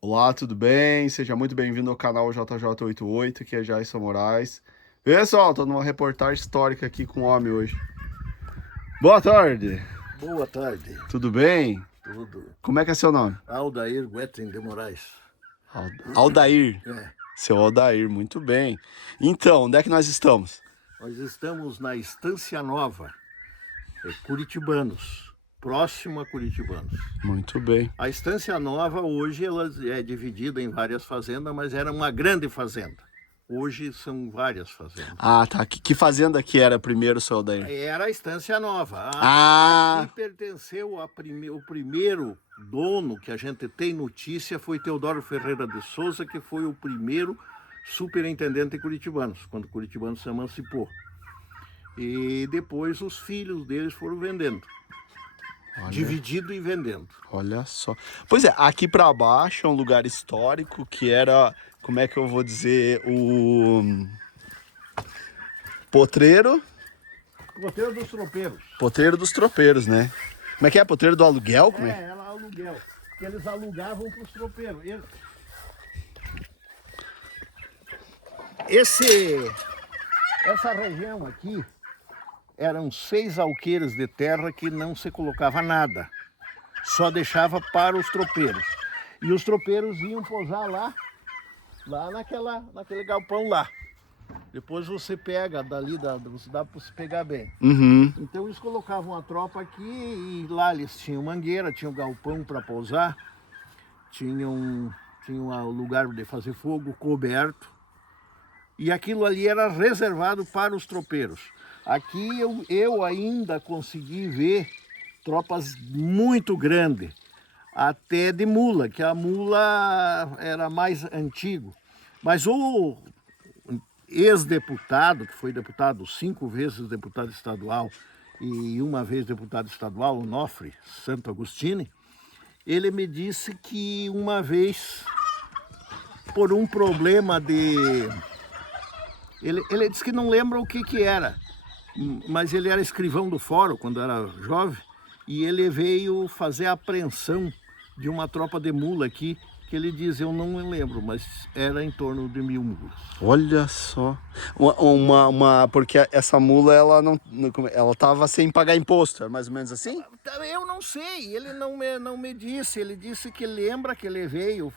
Olá, tudo bem? Seja muito bem-vindo ao canal JJ88, que é Jason Moraes. Pessoal, tô numa reportagem histórica aqui com o homem hoje. Boa tarde, Boa tarde, tudo bem? tudo. Como é que é seu nome? Aldair Guetem de Moraes. Aldair. É, Seu Aldair, muito bem. Então, onde é que nós estamos? nós estamos na Estância Nova, Curitibanos, próximo a Curitibanos. Muito bem. A Estância Nova hoje ela é dividida em várias fazendas, mas era uma grande fazenda. Hoje são várias fazendas. Ah, tá. Que fazenda que era primeiro, seu Aldair? Era a Estância Nova. Ah, Aqui pertenceu o primeiro dono que a gente tem notícia foi Teodoro Ferreira de Souza, que foi o primeiro superintendente curitibanos, quando Curitibano se emancipou. E depois os filhos deles foram vendendo, dividido e vendendo. olha só. Pois é, aqui pra baixo é um lugar histórico que era, como é que eu vou dizer, o potreiro. Roteiro dos tropeiros. Potreiro dos tropeiros, né? Como é que é? Potreiro do aluguel? Como é? Era aluguel, que eles alugavam para os tropeiros. Essa região aqui eram 6 alqueires de terra que não se colocava nada, só deixava para os tropeiros. E os tropeiros iam posar lá naquele galpão lá. Depois você pega dali, dá para você pegar bem. Uhum. Então eles colocavam a tropa aqui e lá eles tinham mangueira, tinham galpão para pousar, tinham o lugar de fazer fogo coberto. E aquilo ali era reservado para os tropeiros. Aqui eu ainda consegui ver tropas muito grandes, até de mula, que a mula era mais antigo. Mas o ex-deputado, que foi deputado 5 vezes deputado estadual e uma vez deputado estadual, o Nofre Santo Agostini, ele me disse que uma vez, por um problema de... Ele disse que não lembra o que era, mas ele era escrivão do fórum quando era jovem, e ele veio fazer a apreensão de uma tropa de mula aqui, que ele diz, eu não me lembro, mas era em torno de 1000 mulas. Olha só. Porque essa mula, ela tava sem pagar imposto, é mais ou menos assim? Eu não sei, ele não me disse, ele disse que lembra que ele veio,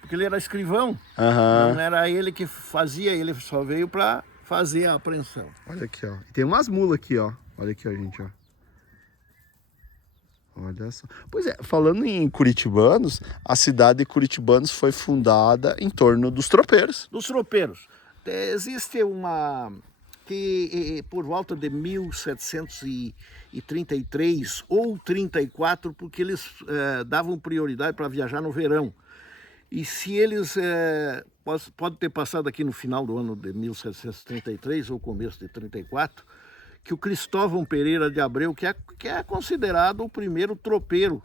porque ele era escrivão, Aham. não era ele que fazia, ele só veio para fazer a apreensão. Olha aqui, ó. E tem umas mulas aqui, ó. Olha aqui, ó, gente, ó. Olha só. Pois é, falando em curitibanos, a cidade de Curitibanos foi fundada em torno dos tropeiros. Dos tropeiros, existe uma que por volta de 1733 ou 34, porque eles davam prioridade para viajar no verão. E se eles, pode ter passado aqui no final do ano de 1733 ou começo de 34, que o Cristóvão Pereira de Abreu, que é considerado o primeiro tropeiro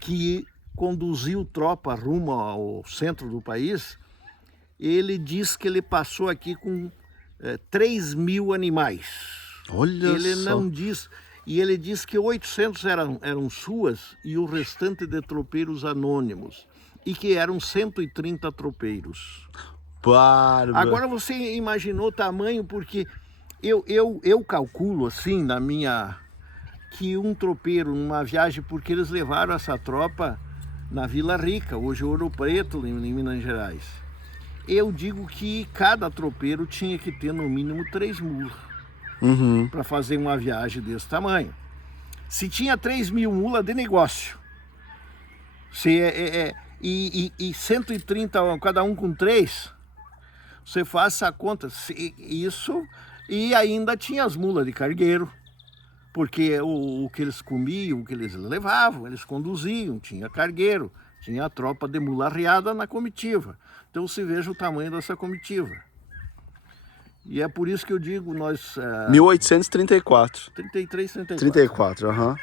que conduziu tropa rumo ao centro do país, ele diz que ele passou aqui com 3.000 animais. Olha Ele só. não diz, e ele diz que 800 eram suas e o restante de tropeiros anônimos, e que eram 130 tropeiros. Bárbaro. Agora você imaginou o tamanho, porque eu calculo assim, que um tropeiro numa viagem, porque eles levaram essa tropa na Vila Rica, hoje Ouro Preto, em Minas Gerais. Eu digo que cada tropeiro tinha que ter no mínimo 3 mulas para fazer uma viagem desse tamanho. Se tinha 3.000 mulas de negócio, e 130 cada um com 3, você faz essa conta, isso, e ainda tinha as mulas de cargueiro, porque o que eles comiam, o que eles levavam, eles conduziam, tinha cargueiro, tinha a tropa de mula arriada na comitiva. Então se veja o tamanho dessa comitiva. E é por isso que eu digo, nós... 1834. 33, 34. 34, aham.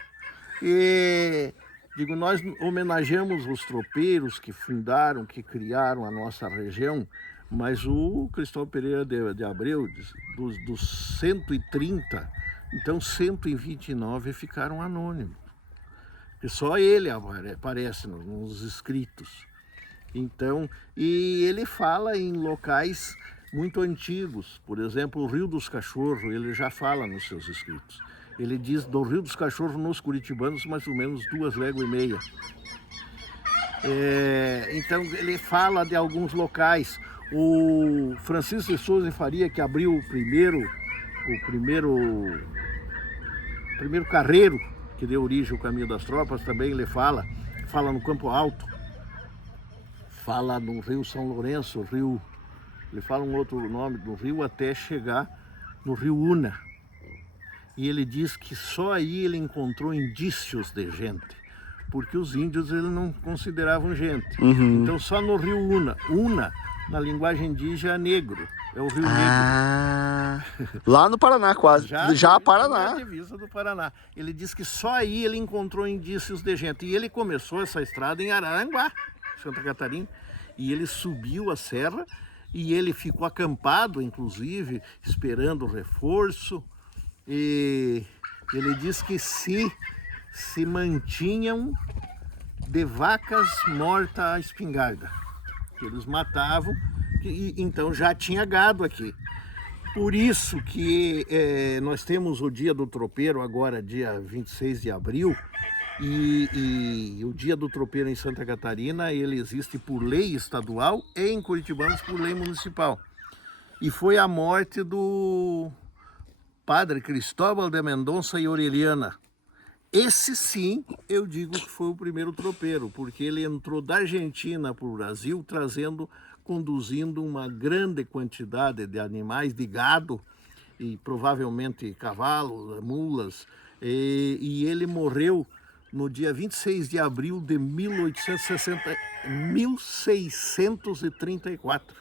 E digo, nós homenageamos os tropeiros que fundaram, que criaram a nossa região, mas o Cristóvão Pereira de Abreu, dos 130, então 129 ficaram anônimos. que só ele aparece nos escritos. Então, e ele fala em locais muito antigos, por exemplo, o Rio dos Cachorros, ele já fala nos seus escritos. Ele diz do Rio dos Cachorros nos curitibanos mais ou menos 2,5 léguas. Então ele fala de alguns locais. O Francisco de Souza e Faria, que abriu o primeiro carreiro que deu origem ao Caminho das Tropas, também ele fala no Campo Alto, fala no Rio São Lourenço, ele fala um outro nome do rio até chegar no Rio Una. E ele diz que só aí ele encontrou indícios de gente, porque os índios ele não consideravam gente. Então só no Rio Una, na linguagem indígena, é negro, é o Rio Negro. Lá no Paraná quase, já Paraná. Na divisa do Paraná. Ele diz que só aí ele encontrou indícios de gente. E ele começou essa estrada em Araranguá, Santa Catarina, e ele subiu a serra e ele ficou acampado, inclusive, esperando o reforço. E ele diz que se mantinham de vacas mortas à espingarda. Eles matavam, então já tinha gado aqui. Por isso que nós temos o Dia do Tropeiro agora, dia 26 de abril, e o Dia do Tropeiro em Santa Catarina, ele existe por lei estadual e em Curitibanos por lei municipal. E foi a morte do padre Cristóbal de Mendonça e Orellana. Esse sim, eu digo que foi o primeiro tropeiro, porque ele entrou da Argentina para o Brasil, conduzindo uma grande quantidade de animais, de gado, e provavelmente cavalos, mulas, e ele morreu no dia 26 de abril de 1634.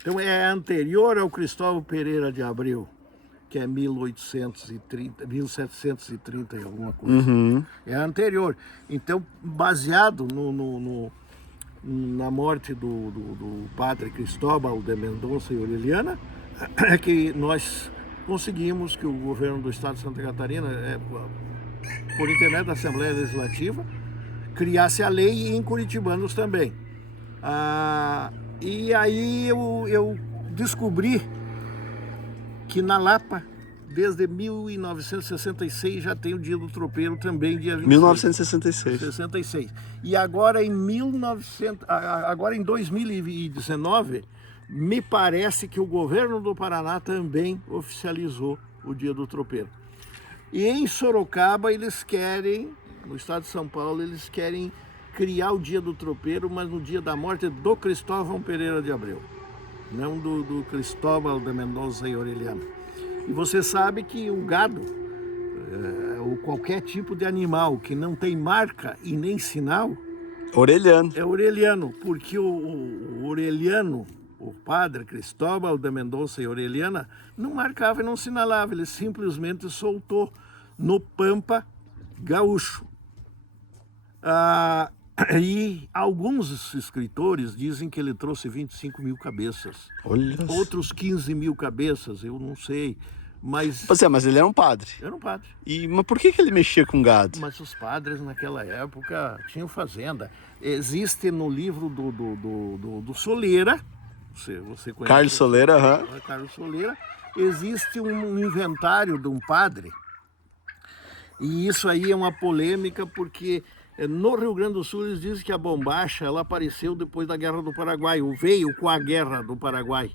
Então é anterior ao Cristóvão Pereira de Abreu, que é 1730 e alguma coisa. É anterior. Então, baseado na morte do padre Cristóbal de Mendonça e Orellana, é que nós conseguimos que o governo do estado de Santa Catarina, por intermédio da Assembleia Legislativa, criasse a lei e em Curitibanos também. E aí eu descobri que na Lapa, desde 1966, já tem o Dia do Tropeiro também, dia 26. 1966. E agora em 2019, me parece que o governo do Paraná também oficializou o Dia do Tropeiro. E em Sorocaba, eles querem, no estado de São Paulo, eles querem criar o Dia do Tropeiro, mas no dia da morte do Cristóvão Pereira de Abreu, não do Cristóbal de Mendonça e Orellana. E você sabe que o gado, ou qualquer tipo de animal que não tem marca e nem sinal, Orellano. é orelhano, porque o orelhano, o padre Cristóbal de Mendonça e Orellana, não marcava e não sinalava, ele simplesmente soltou no Pampa gaúcho. E alguns escritores dizem que ele trouxe 25 mil cabeças. Olha. Outros 15 mil cabeças, eu não sei. Mas ele era um padre. Era um padre. Mas por que ele mexia com gado? Mas os padres naquela época tinham fazenda. Existe no livro do Soleira, você conhece? Carlos Soleira, Carlos Soleira. Existe um inventário de um padre. E isso aí é uma polêmica porque no Rio Grande do Sul eles dizem que a bombacha ela apareceu depois da Guerra do Paraguai, ou veio com a Guerra do Paraguai.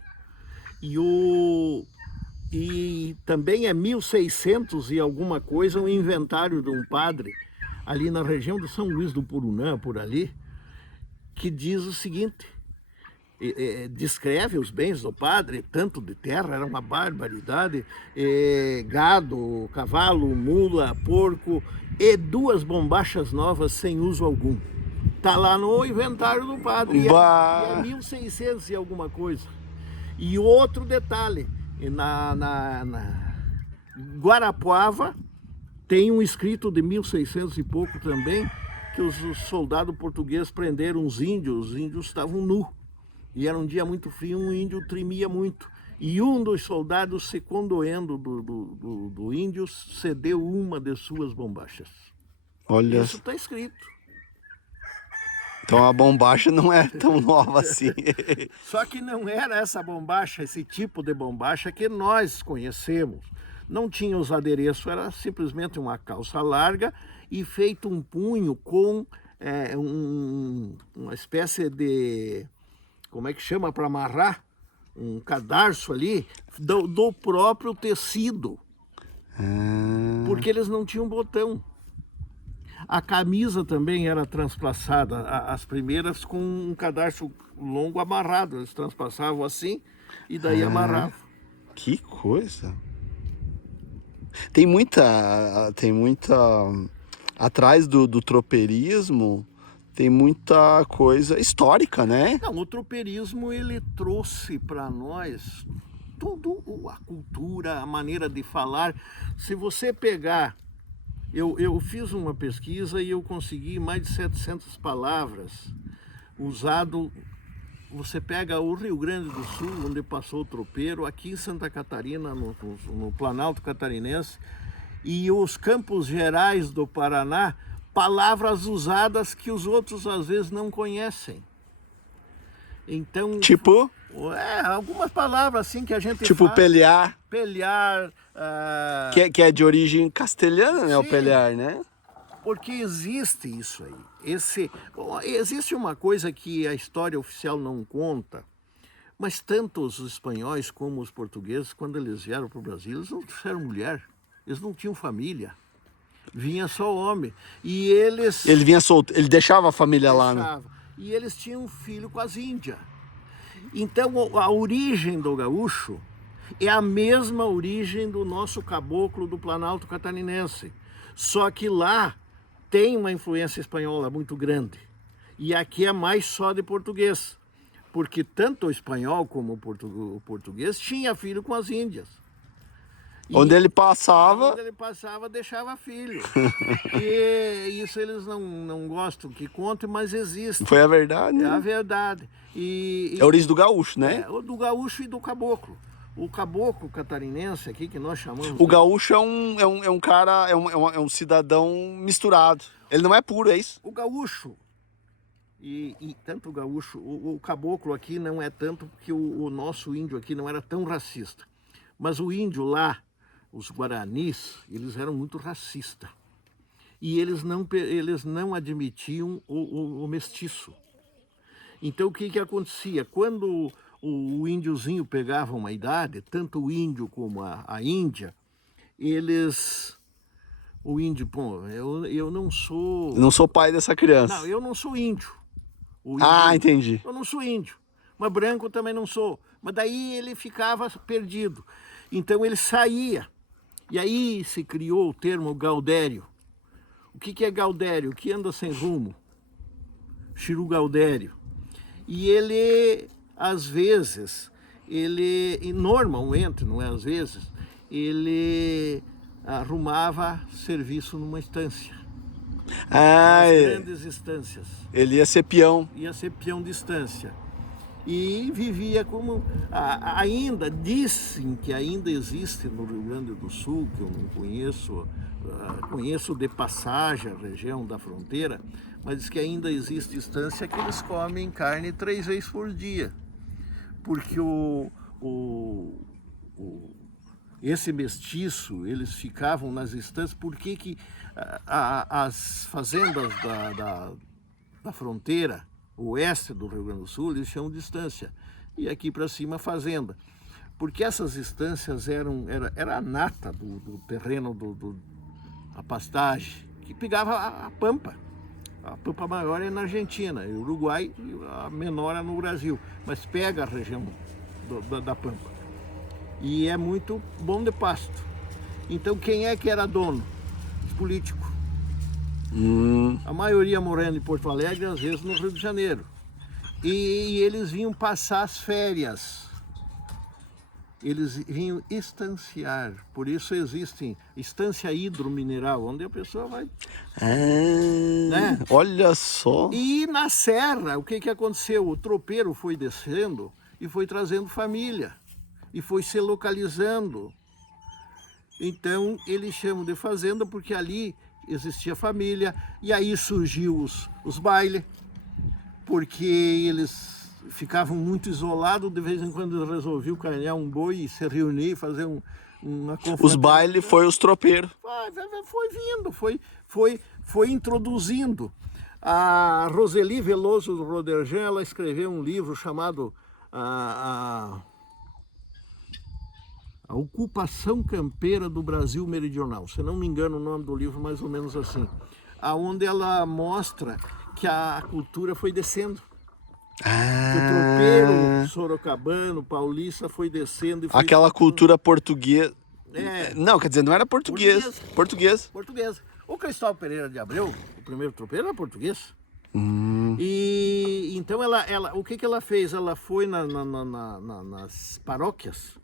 E também é 1600 e alguma coisa um inventário de um padre ali na região de São Luís do Purunã, por ali, que diz o seguinte, descreve os bens do padre, tanto de terra, era uma barbaridade, gado, cavalo, mula, porco e 2 bombachas novas sem uso algum. Tá lá no inventário do padre, e é 1600 e alguma coisa. E outro detalhe, na Guarapuava tem um escrito de 1600 e pouco também, que os soldados portugueses prenderam os índios estavam nus. E era um dia muito frio, um índio tremia muito. E um dos soldados, se condoendo do índio, cedeu uma de suas bombachas. Olha, Isso está escrito. então a bombacha não é tão nova assim. Só que não era essa bombacha, esse tipo de bombacha que nós conhecemos. Não tinha os adereços, era simplesmente uma calça larga e feito um punho com uma espécie de, como é que chama para amarrar? Um cadarço ali do próprio tecido, porque eles não tinham botão. A camisa também era transpassada, as primeiras com um cadarço longo amarrado, eles transpassavam assim e daí amarravam. Que coisa! Tem muita, atrás do tropeirismo, tem muita coisa histórica, né? Não, o tropeirismo ele trouxe para nós tudo, a cultura, a maneira de falar. Se você pegar, eu fiz uma pesquisa e eu consegui mais de 700 palavras usado. Você pega o Rio Grande do Sul, onde passou o tropeiro, aqui em Santa Catarina, no Planalto Catarinense, e os Campos Gerais do Paraná, palavras usadas que os outros às vezes não conhecem. Então, Tipo? Algumas palavras assim que a gente Tipo faz. pelear. Pelear. Que é de origem castelhana, né? Sim. O pelear, né? Porque existe isso aí. Existe uma coisa que a história oficial não conta, mas tanto os espanhóis como os portugueses, quando eles vieram para o Brasil, eles não trouxeram mulher, eles não tinham família, vinha só homem. E eles... Ele vinha solto, ele deixava a família lá, né? E eles tinham um filho com as índias. Então a origem do gaúcho é a mesma origem do nosso caboclo do Planalto Catarinense. Só que lá tem uma influência espanhola muito grande. E aqui é mais só de português. Porque tanto o espanhol como o português tinha filho com as índias. Onde ele passava... Onde ele passava, deixava filho. E isso eles não gostam que conte, mas existe. Foi a verdade, né? É a verdade. É a origem do gaúcho, né? É, do gaúcho e do caboclo. O caboclo catarinense aqui, que nós chamamos... O gaúcho é um cara, é um cidadão misturado. Ele não é puro, é isso? O gaúcho, e tanto o gaúcho, o caboclo aqui não é tanto, porque o nosso índio aqui não era tão racista. Mas o índio lá, os guaranis, eles eram muito racistas. E eles não admitiam o mestiço. Então o que acontecia? Quando o índiozinho pegava uma idade, tanto o índio como a índia, eles... O índio, pô, eu não sou... Eu não sou pai dessa criança. Não, eu não sou índio. Entendi. Eu não sou índio. Mas branco também não sou. Mas daí ele ficava perdido. Então ele saía. E aí se criou o termo gaudério. O que é gaudério? O que anda sem rumo? Chiru gaudério. E ele, às vezes, e normalmente, não é às vezes, ele arrumava serviço numa estância. Grandes estâncias. Ele ia ser peão. Ia ser peão de estância. E vivia como... Ainda, dizem que ainda existe no Rio Grande do Sul, que eu não conheço, conheço de passagem a região da fronteira, mas diz que ainda existe estância que eles comem carne 3 vezes por dia. Porque esse mestiço, eles ficavam nas estâncias, porque que as fazendas da fronteira oeste do Rio Grande do Sul, eles chamam de estância, e aqui para cima fazenda. Porque essas estâncias era a nata do terreno, a pastagem, que pegava a pampa. A pampa maior é na Argentina, e Uruguai, e a menor é no Brasil, mas pega a região da pampa. E é muito bom de pasto. Então quem é que era dono? Os políticos. A maioria morando em Porto Alegre, às vezes no Rio de Janeiro. E eles vinham passar as férias. Eles vinham estanciar. Por isso existe estância hidromineral, onde a pessoa vai... né? Olha só! E na serra, o que aconteceu? O tropeiro foi descendo e foi trazendo família. E foi se localizando. Então, eles chamam de fazenda porque ali existia família, e aí surgiu os bailes, porque eles ficavam muito isolados, de vez em quando eles resolviam carnear um boi e se reunir, fazer uma confraternização. Os bailes foi os tropeiros. Foi vindo, foi introduzindo. A Roseli Veloso Roderjan, ela escreveu um livro chamado A Ocupação Campeira do Brasil Meridional. Se não me engano, o nome do livro é mais ou menos assim. Onde ela mostra que a cultura foi descendo. Que o tropeiro sorocabano, paulista, foi descendo. E foi Aquela cultura portuguesa. Não, quer dizer, não era português. Português. O Cristóvão Pereira de Abreu, o primeiro tropeiro, era português. E então o que ela fez? Ela foi nas paróquias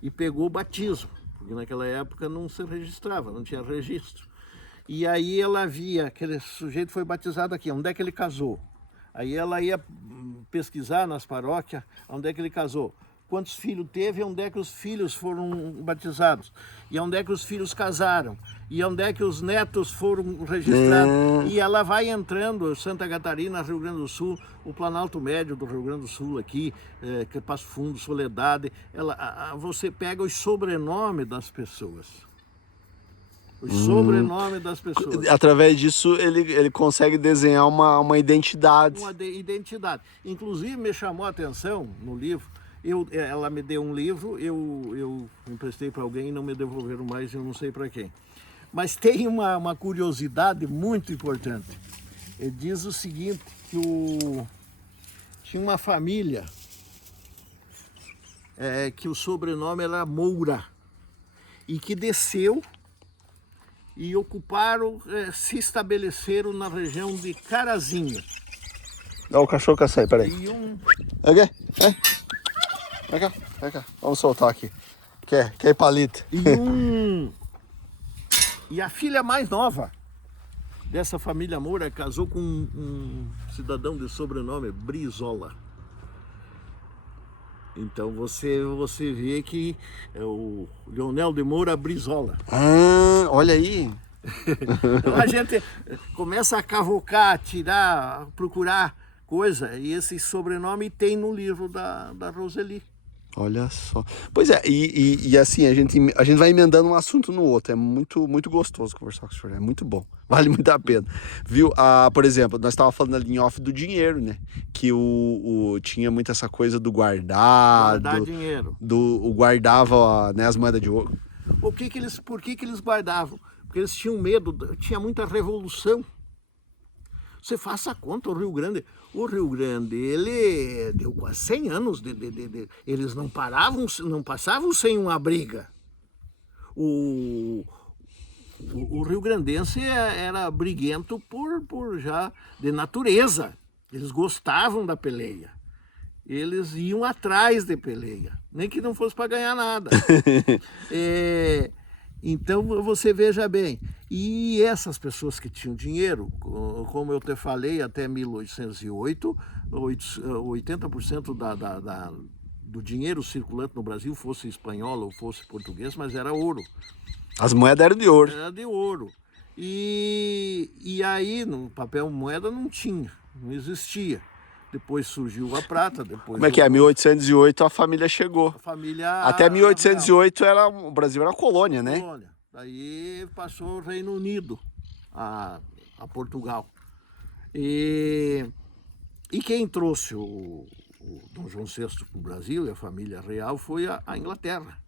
e pegou o batismo, porque naquela época não se registrava, não tinha registro. E aí ela via, aquele sujeito foi batizado aqui, onde é que ele casou? Aí ela ia pesquisar nas paróquias onde é que ele casou. Quantos filhos teve e onde é que os filhos foram batizados. E onde é que os filhos casaram. E onde é que os netos foram registrados. E ela vai entrando, Santa Catarina, Rio Grande do Sul, o Planalto Médio do Rio Grande do Sul aqui, Passo Fundo, Soledade. Você pega os sobrenomes das pessoas. Os sobrenomes das pessoas. Através disso ele consegue desenhar uma identidade. Uma identidade. Inclusive me chamou a atenção no livro. Ela me deu um livro, eu emprestei para alguém e não me devolveram mais, eu não sei para quem. Mas tem uma curiosidade muito importante. Ele diz o seguinte, que tinha uma família que o sobrenome era Moura e que desceu e ocuparam, se estabeleceram na região de Carazinho. Olha o cachorro quer sair, peraí. Okay. Vem cá. Vamos soltar aqui. Quer ir palito. E a filha mais nova dessa família Moura casou com um cidadão de sobrenome Brizola. Então você vê que é o Leonel de Moura Brizola. Olha aí. Então a gente começa a cavocar, tirar, procurar coisa. E esse sobrenome tem no livro da Roseli. Olha só. Pois é, e assim, a gente vai emendando um assunto no outro. É muito, muito gostoso conversar com o senhor. É muito bom. Vale muito a pena. Viu? Por exemplo, nós estávamos falando ali em off do dinheiro, né? Que tinha muito essa coisa do guardar. Guardar dinheiro. Guardava, né, as moedas de ouro. Por que que eles guardavam? Porque eles tinham medo, tinha muita revolução. Você faça a conta, o Rio Grande, ele deu quase 100 anos, eles não passavam sem uma briga. O rio-grandense era briguento por já de natureza, eles gostavam da peleia, eles iam atrás de peleia, nem que não fosse para ganhar nada. Então você veja bem, e essas pessoas que tinham dinheiro, como eu te falei, até 1808, 80% do dinheiro circulante no Brasil, fosse espanhol ou fosse português, mas era ouro. As moedas eram de ouro. Era de ouro. E aí, no papel moeda não tinha, não existia. Depois surgiu a prata. Como é que é? 1808 a família chegou. Até 1808 o Brasil era colônia, né? Colônia. Daí passou o Reino Unido a Portugal. E quem trouxe o Dom João VI para o Brasil e a família real foi a Inglaterra.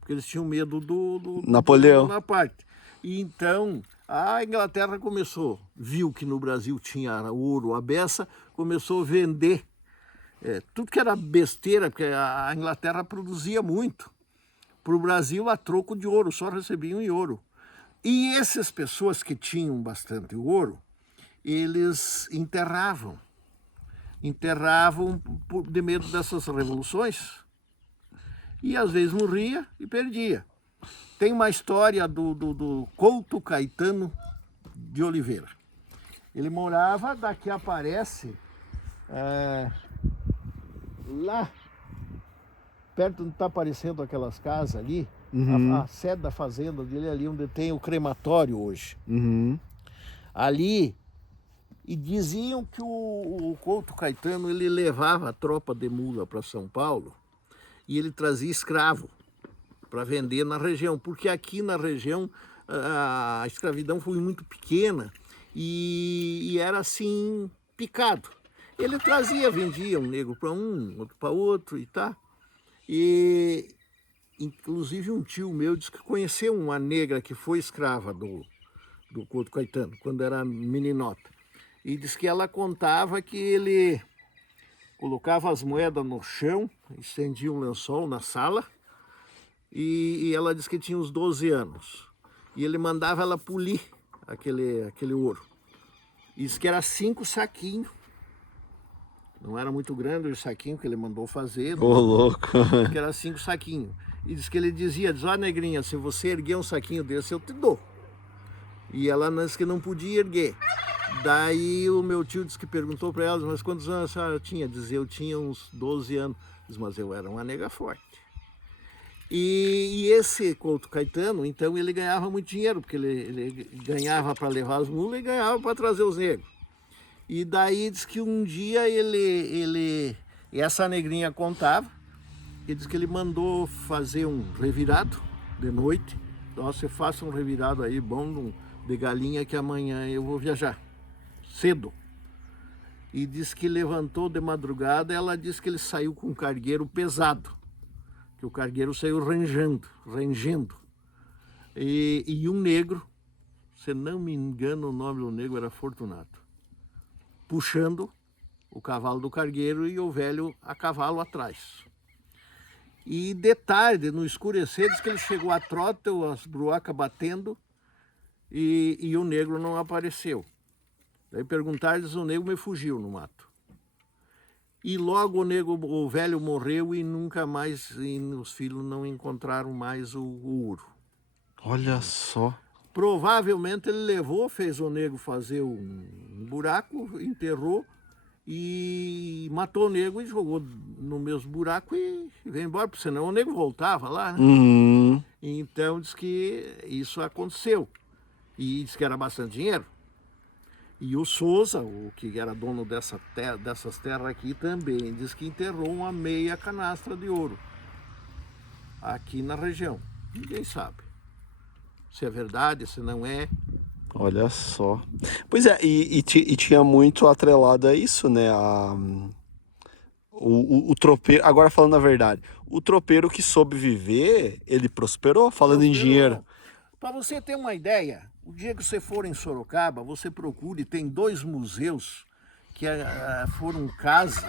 Porque eles tinham medo do Napoleão. Do Bonaparte. E então a Inglaterra viu que no Brasil tinha ouro à beça, começou a vender tudo que era besteira, porque a Inglaterra produzia muito. Para o Brasil, a troco de ouro, só recebiam em ouro. E essas pessoas que tinham bastante ouro, eles enterravam de medo dessas revoluções. E às vezes morria e perdia. Tem uma história do Couto Caetano de Oliveira. Ele morava, daqui aparece, lá, perto onde está aparecendo aquelas casas ali, a sede da fazenda dele ali onde tem o crematório hoje. ali, e diziam que o Couto Caetano ele levava a tropa de mula para São Paulo e ele trazia escravo para vender na região, porque aqui na região a escravidão foi muito pequena e era assim, picado. Ele trazia, vendia um negro para um, outro para outro e tá. E inclusive um tio meu disse que conheceu uma negra que foi escrava do Couto Caetano, quando era meninota. E disse que ela contava que ele colocava as moedas no chão, estendia um lençol na sala, e ela disse que tinha uns 12 anos. E ele mandava ela polir aquele ouro. E disse que era 5 saquinhos. Não era muito grande o saquinho que ele mandou fazer. Ô, louco. Que era 5 saquinhos. E diz que ele dizia, ó, negrinha, se você erguer um saquinho desse, eu te dou. E ela disse que não podia erguer. Daí o meu tio disse que perguntou para ela, mas quantos anos a senhora tinha? Dizia, eu tinha uns 12 anos. Diz, mas eu era uma nega forte. E esse Couto Caetano, então, ele ganhava muito dinheiro, porque ele ganhava para levar as mulas e ganhava para trazer os negros. E daí diz que um dia essa negrinha contava, ele disse que ele mandou fazer um revirado de noite. Então você faça um revirado aí bom de galinha que amanhã eu vou viajar, cedo. E disse que levantou de madrugada, ela disse que ele saiu com um cargueiro pesado, que o cargueiro saiu rangendo. E um negro, se não me engano o nome do negro era Fortunato, puxando o cavalo do cargueiro e o velho a cavalo atrás. E de tarde, no escurecer, diz que ele chegou a trota, as bruacas batendo, e o negro não apareceu. Daí perguntaram, diz, o negro me fugiu no mato. E logo o velho morreu e nunca mais, e os filhos não encontraram mais o ouro. Olha só. Provavelmente ele levou, fez o negro fazer um buraco, enterrou e matou o negro e jogou no mesmo buraco e veio embora, porque senão o negro voltava lá, né? Uhum. Então diz que isso aconteceu e diz que era bastante dinheiro. E o Souza, o que era dono dessas terras aqui também, diz que enterrou uma meia canastra de ouro aqui na região. Ninguém sabe se é verdade, se não é. Olha só. Pois é, e tinha muito atrelado a isso, né? O tropeiro, agora falando a verdade, o tropeiro que soube viver, ele prosperou, falando em dinheiro. Para você ter uma ideia, o dia que você for em Sorocaba, você procure, tem 2 museus que foram casas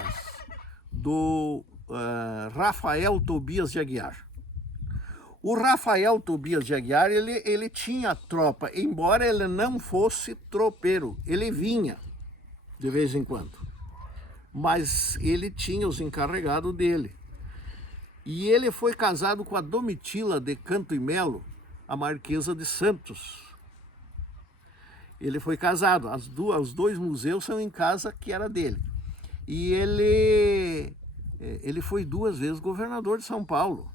do Rafael Tobias de Aguiar. O Rafael Tobias de Aguiar, ele tinha tropa, embora ele não fosse tropeiro, ele vinha de vez em quando. Mas ele tinha os encarregados dele. E ele foi casado com a Domitila de Canto e Melo, a Marquesa de Santos. Ele foi casado, os 2 museus são em casa que era dele. E ele foi 2 vezes governador de São Paulo.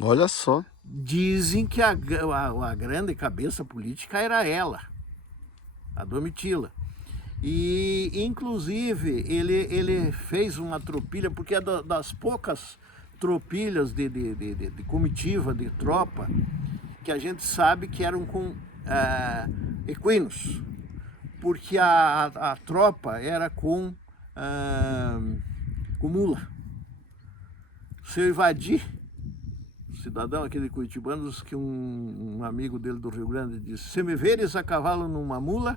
Olha só. Dizem que a grande cabeça política era ela, a Domitila. E, inclusive, ele fez uma tropilha, porque é das poucas tropilhas de comitiva, de tropa, que a gente sabe que eram com equinos, porque a tropa era com mula. Se eu invadir, cidadão aqui de Curitibano, que um amigo dele do Rio Grande disse, se me veres a cavalo numa mula,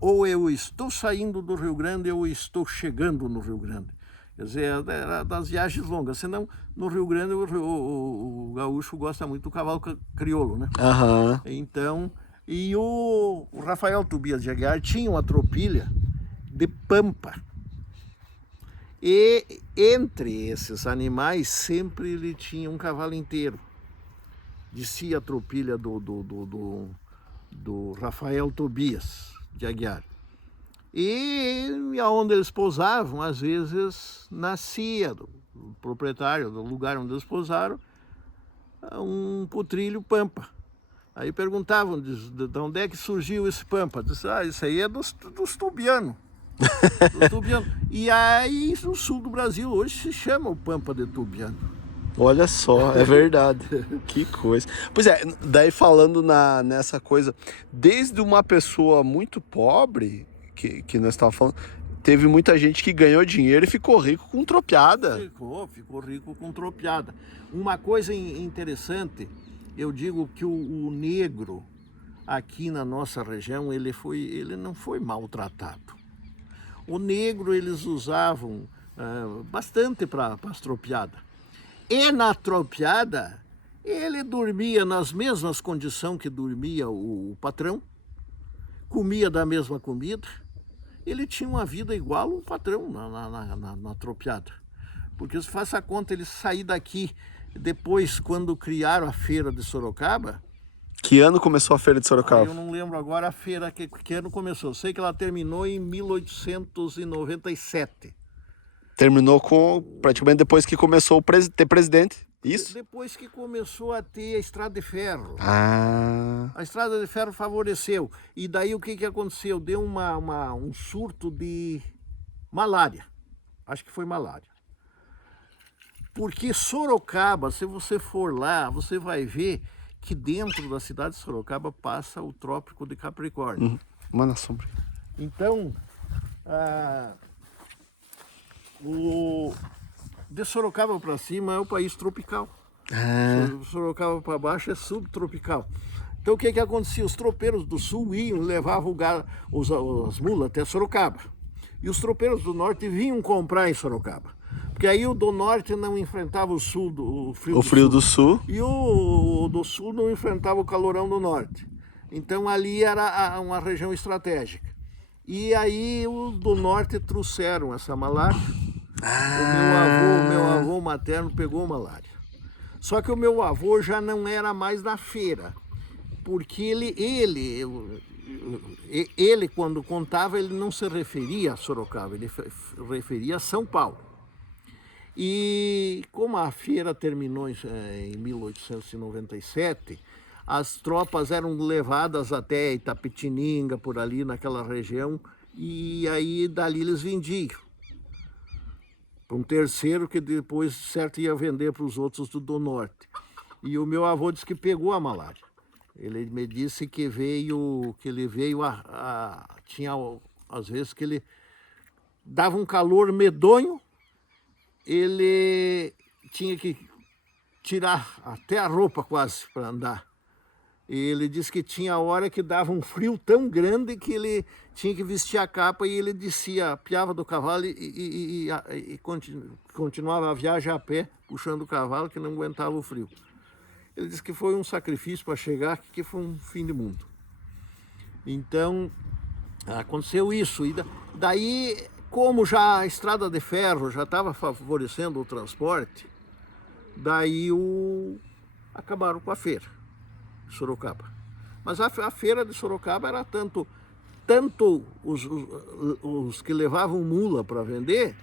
ou eu estou saindo do Rio Grande ou estou chegando no Rio Grande. Quer dizer, era das viagens longas, senão no Rio Grande o gaúcho gosta muito do cavalo crioulo, né? Aham. Então, e o Rafael Tobias de Aguiar tinha uma tropilha de pampa. E entre esses animais sempre ele tinha um cavalo inteiro. Descia a tropilha do Rafael Tobias de Aguiar. E aonde eles pousavam, às vezes nascia do proprietário do lugar onde eles pousaram um potrilho pampa. Aí perguntavam de onde é que surgiu esse pampa. Disse, isso aí é dos tubianos. Dos tubianos. E aí no sul do Brasil hoje se chama o pampa de tubiano. Olha só, é verdade. Que coisa. Pois é, daí falando nessa coisa, desde uma pessoa muito pobre, que nós estávamos falando, teve muita gente que ganhou dinheiro e ficou rico com tropiada. Ficou rico com tropiada. Uma coisa interessante, eu digo que o negro aqui na nossa região, ele não foi maltratado. O negro eles usavam bastante para as tropiadas. E na tropiada, ele dormia nas mesmas condições que dormia o patrão, comia da mesma comida, ele tinha uma vida igual o patrão na tropiada. Porque se faça conta, ele sair daqui, depois quando criaram a feira de Sorocaba... Que ano começou a feira de Sorocaba? Eu não lembro agora a feira que ano começou, sei que ela terminou em 1897. Terminou praticamente depois que começou ter presidente, isso? Depois que começou a ter a estrada de ferro. Ah. A estrada de ferro favoreceu. E daí o que aconteceu? Deu um surto de malária. Acho que foi malária. Porque Sorocaba, se você for lá, você vai ver que dentro da cidade de Sorocaba passa o Trópico de Capricórnio. Manda sombra. Então, de Sorocaba para cima é o país tropical. Sorocaba para baixo é subtropical. Então o que acontecia? Os tropeiros do sul iam, levavam as mulas até Sorocaba. E os tropeiros do norte vinham comprar em Sorocaba. Porque aí o do norte não enfrentava o frio do sul. E o do sul não enfrentava o calorão do norte. Então ali era uma região estratégica. E aí os do norte trouxeram essa malária. O meu avô materno pegou malária. Só que o meu avô já não era mais da feira. Porque ele quando contava, ele não se referia a Sorocaba, ele referia a São Paulo. E como a feira terminou em 1897, as tropas eram levadas até Itapetininga, por ali naquela região, e aí dali eles vendiam para um terceiro que depois certo ia vender para os outros do norte. E o meu avô disse que pegou a malária. Ele me disse que ele veio tinha às vezes que ele dava um calor medonho, ele tinha que tirar até a roupa quase para andar. E ele disse que tinha hora que dava um frio tão grande que ele tinha que vestir a capa e ele descia, piava do cavalo e continuava a viagem a pé, puxando o cavalo, que não aguentava o frio. Ele disse que foi um sacrifício para chegar, que foi um fim de mundo. Então, aconteceu isso. E daí, como já a estrada de ferro já estava favorecendo o transporte, daí acabaram com a feira de Sorocaba. Mas a feira de Sorocaba era tanto os que levavam mula para vender,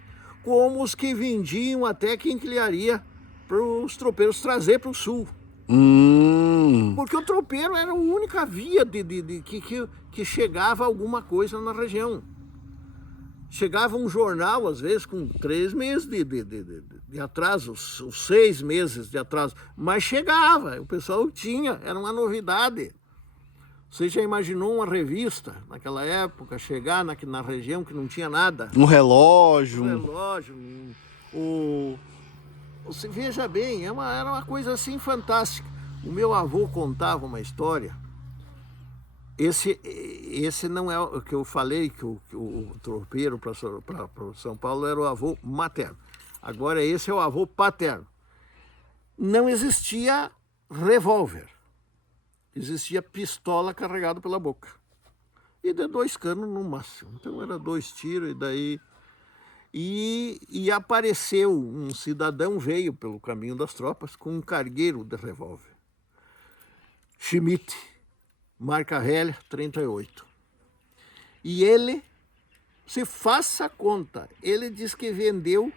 como os que vendiam até quinquilharia para os tropeiros trazer para o sul. Porque o tropeiro era a única via que chegava alguma coisa na região. Chegava um jornal, às vezes, com 3 meses de atraso, 6 meses de atraso, mas chegava, o pessoal tinha, era uma novidade. Você já imaginou uma revista, naquela época, chegar na região que não tinha nada? Um relógio. Você veja bem, era uma coisa assim fantástica. O meu avô contava uma história. Esse não é o que eu falei, que o tropeiro para São Paulo era o avô materno. Agora esse é o avô paterno. Não existia revólver. Existia pistola carregada pela boca. E de 2 canos no máximo. Então era 2 tiros e daí... E apareceu um cidadão, veio pelo caminho das tropas com um cargueiro de revólver. Schmidt, marca velha, 38. E ele, se faça conta, ele diz que vendeu,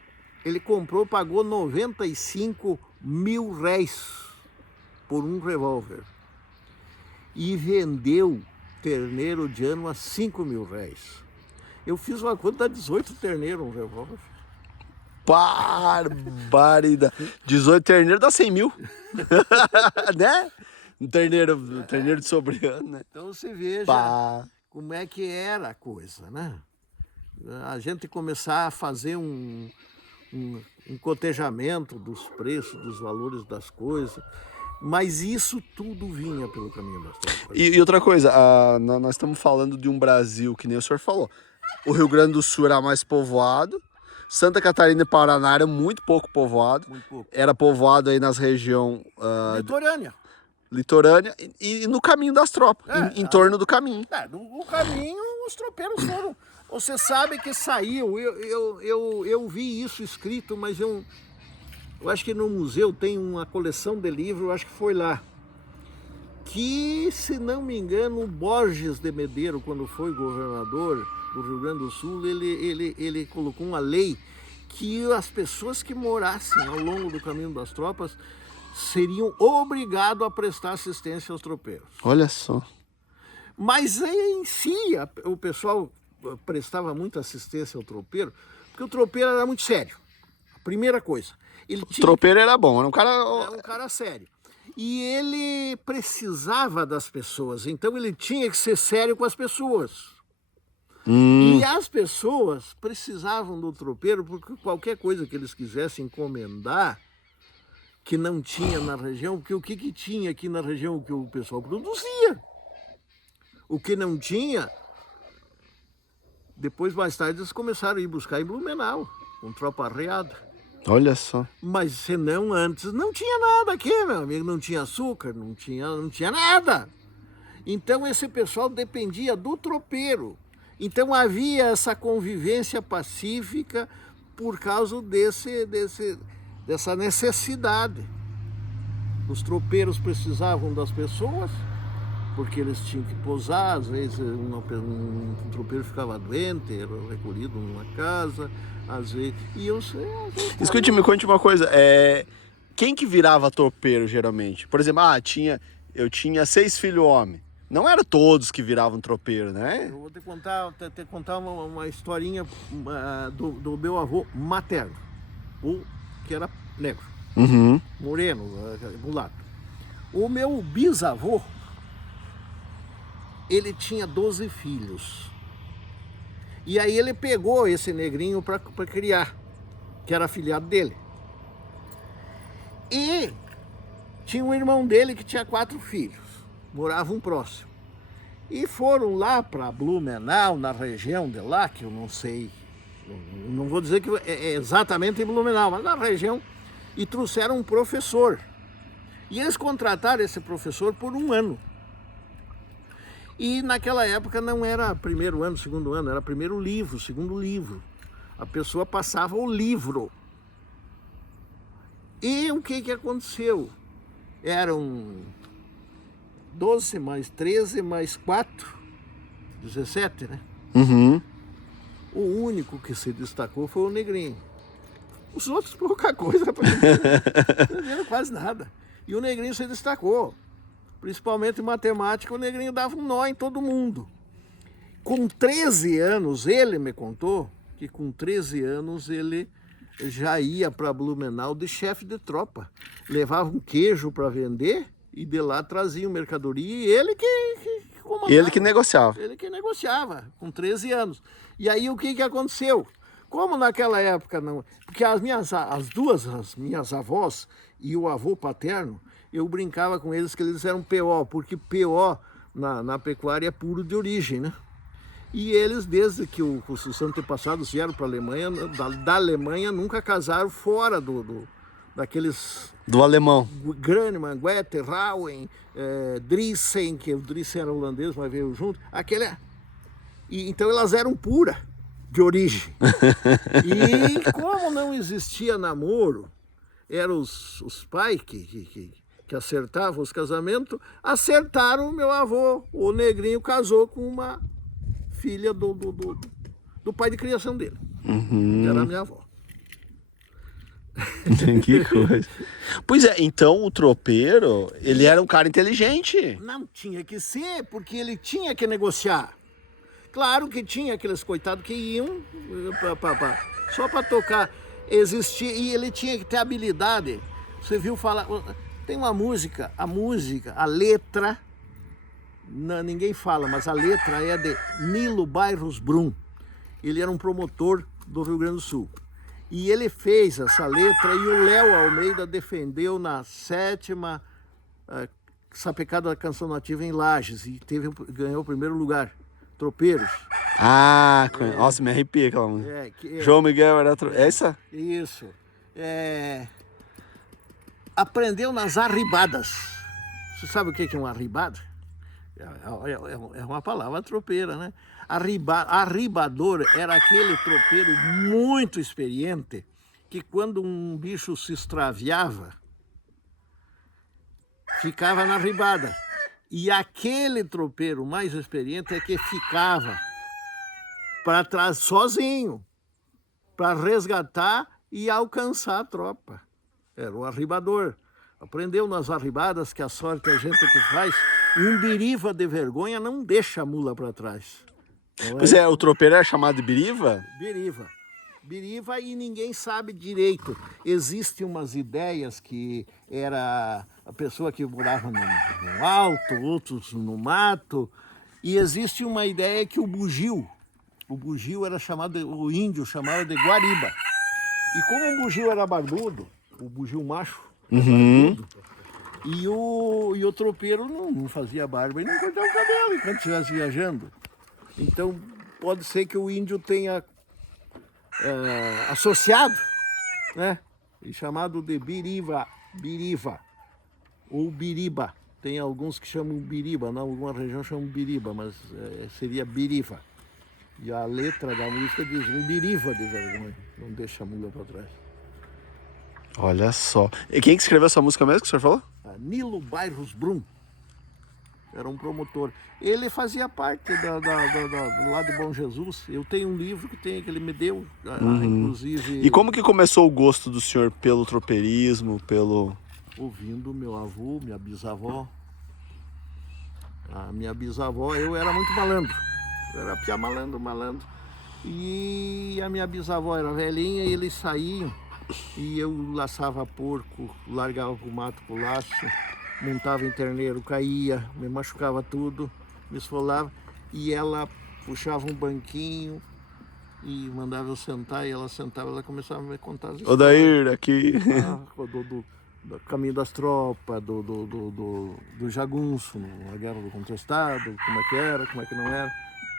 ele comprou, pagou 95 mil réis por um revólver. e vendeu terneiro de ano a 5 mil réis. Eu fiz uma conta, dá 18 terneiros um revólver. Barbaridade. 18 terneiros dá 100 mil. Né? Um terneiro de sobreano, né? Então você veja Pá. como é que era a coisa, né? A gente começar a fazer um cotejamento dos preços, dos valores das coisas, mas isso tudo vinha pelo caminho das tropas. E outra coisa, nós estamos falando de um Brasil, que nem o senhor falou. O Rio Grande do Sul era mais povoado, Santa Catarina e Paraná era muito pouco povoado. Muito pouco. Era povoado aí nas regiões litorânea e no caminho das tropas, em torno do caminho. No caminho os tropeiros foram. Você sabe que saiu, eu vi isso escrito, mas eu acho que no museu tem uma coleção de livros, eu acho que foi lá. Que, se não me engano, o Borges de Medeiros, quando foi governador do Rio Grande do Sul, ele colocou uma lei que as pessoas que morassem ao longo do caminho das tropas seriam obrigados a prestar assistência aos tropeiros. Olha só. Mas em si, o pessoal prestava muita assistência ao tropeiro, porque o tropeiro era muito sério. A primeira coisa. O tropeiro era bom, era um cara... Era um cara sério. E ele precisava das pessoas, então ele tinha que ser sério com as pessoas. E as pessoas precisavam do tropeiro porque qualquer coisa que eles quisessem encomendar, que não tinha na região, porque o que tinha aqui na região, o que o pessoal produzia. O que não tinha, depois mais tarde eles começaram a ir buscar em Blumenau, com tropa arreada. Olha só. Mas senão antes não tinha nada aqui, meu amigo, não tinha açúcar, não tinha nada. Então esse pessoal dependia do tropeiro. Então havia essa convivência pacífica por causa dessa necessidade. Os tropeiros precisavam das pessoas, porque eles tinham que posar, às vezes um tropeiro ficava doente, era recolhido numa casa, às vezes... Escute, me conte uma coisa, quem que virava tropeiro geralmente? Por exemplo, eu tinha 6 filhos homens. Não eram todos que viravam tropeiro, né? Eu vou te contar uma historinha do meu avô materno, que era negro, moreno, mulato. O meu bisavô, ele tinha 12 filhos. E aí ele pegou esse negrinho para criar, que era afilhado dele. E tinha um irmão dele que tinha 4 filhos, moravam próximo. E foram lá para Blumenau, na região de lá, que eu não sei, não vou dizer que é exatamente em Blumenau, mas na região, e trouxeram um professor. E eles contrataram esse professor por 1 ano. E naquela época não era primeiro ano, segundo ano, era primeiro livro, segundo livro. A pessoa passava o livro. E o que aconteceu? Eram 12 mais 13 mais 4, 17, né? O único que se destacou foi o negrinho. Os outros pouca coisa, não aprenderam quase nada. E o negrinho se destacou. Principalmente em matemática, o negrinho dava um nó em todo mundo. Com 13 anos, ele me contou que com 13 anos ele já ia para Blumenau de chefe de tropa. Levava um queijo para vender e de lá trazia mercadoria e ele que comandava. Ele que negociava. Ele que negociava, com 13 anos. E aí o que aconteceu? Como naquela época não... Porque as minhas avós e o avô paterno, eu brincava com eles que eles eram PO, porque PO na pecuária é puro de origem, né? E eles, desde que os antepassados vieram para a Alemanha, da Alemanha nunca casaram fora daqueles... Do alemão. Granemann, Goethe, Rauen, Drissen, que o Drissen era holandês, mas veio junto. Então elas eram puras de origem. E como não existia namoro, eram os pais que acertavam os casamentos, acertaram o meu avô. O negrinho casou com uma filha do pai de criação dele, que era a minha avó. Que coisa. Pois é, então o tropeiro, ele era um cara inteligente. Não tinha que ser, porque ele tinha que negociar. Claro que tinha aqueles coitados que iam só para tocar. Existia, e ele tinha que ter habilidade. Você viu falar, tem uma música, a letra, ninguém fala, mas a letra é de Nilo Bairros Brum. Ele era um promotor do Rio Grande do Sul. E ele fez essa letra e o Léo Almeida defendeu na 7ª Sapecada da Canção Nativa em Lages e ganhou o primeiro lugar. Tropeiros. Ah, nossa, me arrepia aquela música. João Miguel era essa? Isso. Aprendeu nas arribadas. Você sabe o que é uma arribada? É uma palavra tropeira, né? Arribador era aquele tropeiro muito experiente que quando um bicho se extraviava, ficava na arribada. E aquele tropeiro mais experiente é que ficava para trás sozinho, para resgatar e alcançar a tropa. Era o arribador. Aprendeu nas arribadas que a sorte é a gente que faz. Um biriva de vergonha não deixa a mula para trás. Pois é, o tropeiro era chamado de biriva? Biriva e ninguém sabe direito. Existem umas ideias que era a pessoa que morava no alto, outros no mato. E existe uma ideia que o bugio era chamado, o índio chamava de guariba. E como o bugio era barbudo, o bugio macho, barbudo, e o tropeiro não fazia barba e não cortava o cabelo enquanto estivesse viajando. Então pode ser que o índio tenha associado, né? E chamado de biriva ou biriba. Tem alguns que chamam biriba, em alguma região chamam biriba, mas seria biriva. E a letra da música diz um biriva de vergonha, não deixa a mula para trás. Olha só. E quem que escreveu essa música mesmo que o senhor falou? Nilo Bairros Brum. Era um promotor. Ele fazia parte do lado de Bom Jesus. Eu tenho um livro que ele me deu, inclusive... E como que começou o gosto do senhor pelo tropeirismo, Ouvindo meu avô, minha bisavó. A minha bisavó, eu era muito malandro. Eu era piá malandro. E a minha bisavó era velhinha e eles saíam. E eu laçava porco, largava pro mato pro laço. Montava em terneiro, caía, me machucava tudo, me esfolava. E ela puxava um banquinho e mandava eu sentar. E ela sentava, ela começava a me contar as histórias. Odair, aqui. Do caminho das tropas, do jagunço, na Guerra do Contestado, como é que era, como é que não era.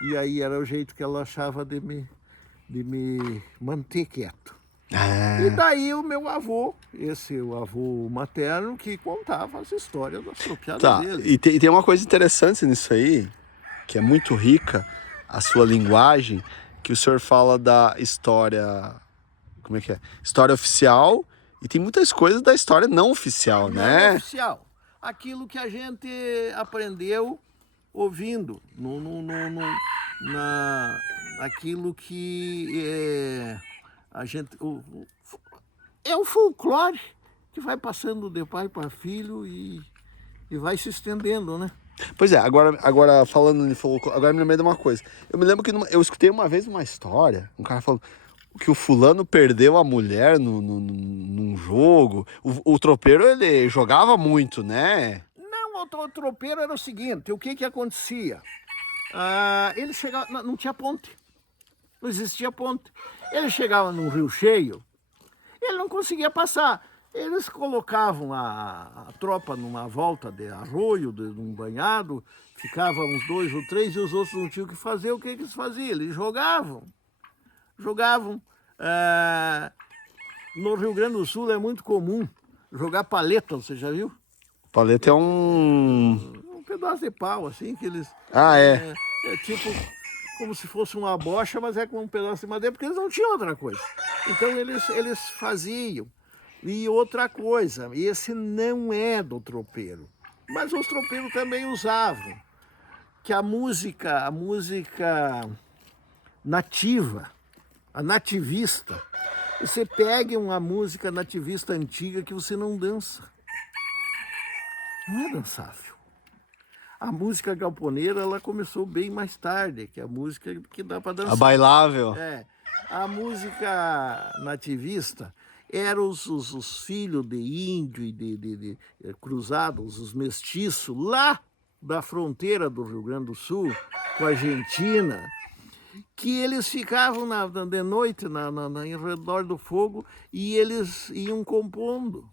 E aí era o jeito que ela achava de me manter quieto. E daí o meu avô, o avô materno, que contava as histórias das tropiadas dele. E tem uma coisa interessante nisso aí, que é muito rica, a sua linguagem, que o senhor fala da história, como é que é? História oficial, e tem muitas coisas da história não oficial, né? Não oficial. Aquilo que a gente aprendeu ouvindo, aquilo que a gente... É o folclore que vai passando de pai para filho e vai se estendendo, né? Pois é, agora falando de folclore, agora me lembrei de uma coisa. Eu me lembro que eu escutei uma vez uma história, um cara falando que o fulano perdeu a mulher num jogo. O tropeiro, ele jogava muito, né? Não, o tropeiro era o seguinte, o que acontecia? Ele chegava, não tinha ponte, não existia ponte. Ele chegava num rio cheio, ele não conseguia passar. Eles colocavam a tropa numa volta de arroio, de um banhado, ficavam uns 2 ou 3 e os outros não tinham o que fazer. O que eles faziam? Eles jogavam. No Rio Grande do Sul é muito comum jogar paleta, você já viu? Paleta é um pedaço de pau, assim, que eles... É tipo como se fosse uma bocha, mas é com um pedaço de madeira, porque eles não tinham outra coisa. Então eles faziam. E outra coisa, esse não é do tropeiro, mas os tropeiros também usavam, que a música nativa, a nativista, Você pegue uma música nativista antiga que você não dança. Não é dançável. A música galponeira, ela começou bem mais tarde, que é a música que dá para dançar. A bailável. É. A música nativista eram os filhos de índio e de cruzados, os mestiços, lá da fronteira do Rio Grande do Sul com a Argentina, que eles ficavam de noite em redor do fogo e eles iam compondo,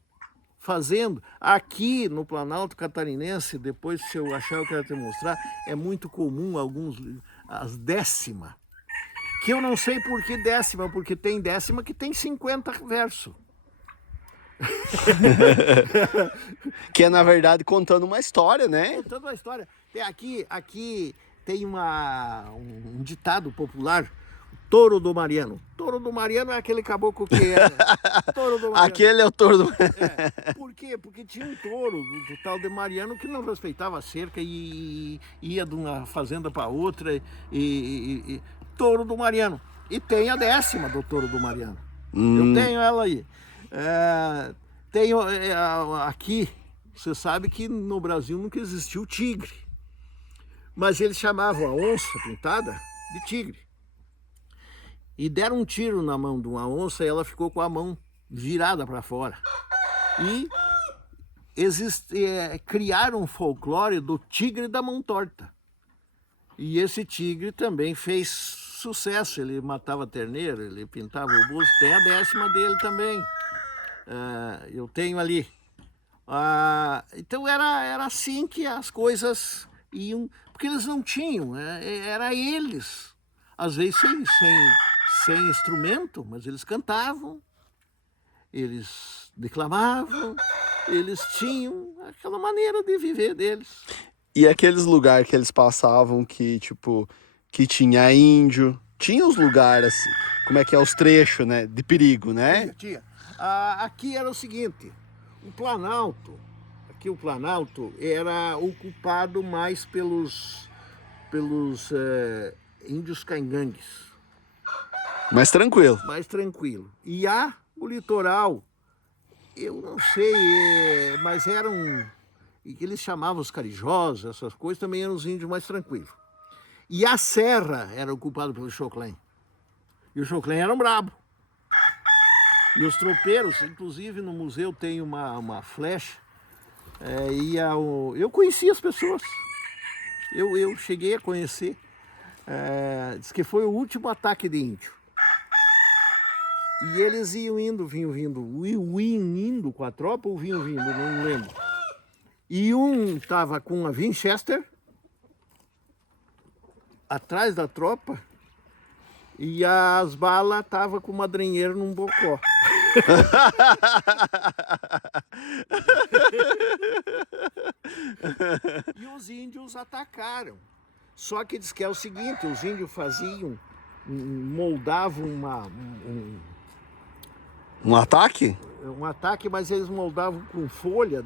fazendo. Aqui no Planalto Catarinense, depois se eu achar eu quero te mostrar, é muito comum as décimas, que eu não sei por que décima, porque tem décima que tem 50 versos. Que é, na verdade, contando uma história, né? Contando uma história. Aqui tem um ditado popular, Touro do Mariano. Touro do Mariano é aquele caboclo que é... Touro do Mariano. Aquele é o touro do... Por quê? Porque tinha um touro do tal de Mariano que não respeitava a cerca e ia de uma fazenda para outra. Touro do Mariano. E tem a décima do Touro do Mariano. Eu tenho ela aí. Tenho aqui, você sabe que no Brasil nunca existiu tigre. Mas eles chamavam a onça pintada de tigre. E deram um tiro na mão de uma onça e ela ficou com a mão virada para fora. E criaram um folclore do tigre da mão torta. E esse tigre também fez sucesso. Ele matava terneiro, ele pintava o busto. Tem a décima dele também. Eu tenho ali. Então era assim que as coisas iam, porque eles não tinham, era eles, às vezes sem instrumento, mas eles cantavam, eles declamavam, eles tinham aquela maneira de viver deles. E aqueles lugares que eles passavam que, tipo, que tinha índio, tinha os lugares assim, como é que é, os trechos, né, de perigo, né? Tinha. Aqui era o seguinte, o Planalto era ocupado mais pelos índios caingangues. Mais tranquilo. Mais tranquilo. E o litoral, eu não sei, mas eram, que eles chamavam os carijós, essas coisas, também eram os índios mais tranquilos. E a serra era ocupada pelo Choclen. E os Choclen eram brabo. E os tropeiros, inclusive no museu tem uma flecha, eu conheci as pessoas, eu cheguei a conhecer, diz que foi o último ataque de índio. E eles iam indo, vinham indo com a tropa ou vinham vindo, não lembro. E um estava com a Winchester atrás da tropa e as balas estavam com o madrinheiro num bocó. E os índios atacaram. Só que diz que é o seguinte, os índios moldavam um ataque? Um ataque, mas eles moldavam com folha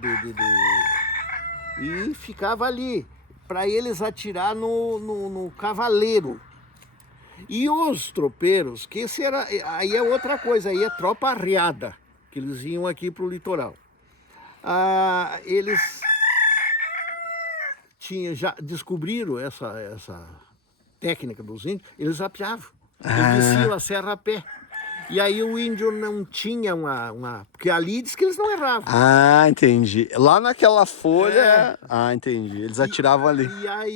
e ficava ali, para eles atirar no cavaleiro. E os tropeiros, que aí é outra coisa, aí é tropa arriada, que eles iam aqui para o litoral. Eles já descobriram essa técnica dos índios, eles apiavam, eles desciam a serra a pé. E aí o índio não tinha porque ali diz que eles não erravam. Entendi. Lá naquela folha... entendi. Eles atiravam ali. E aí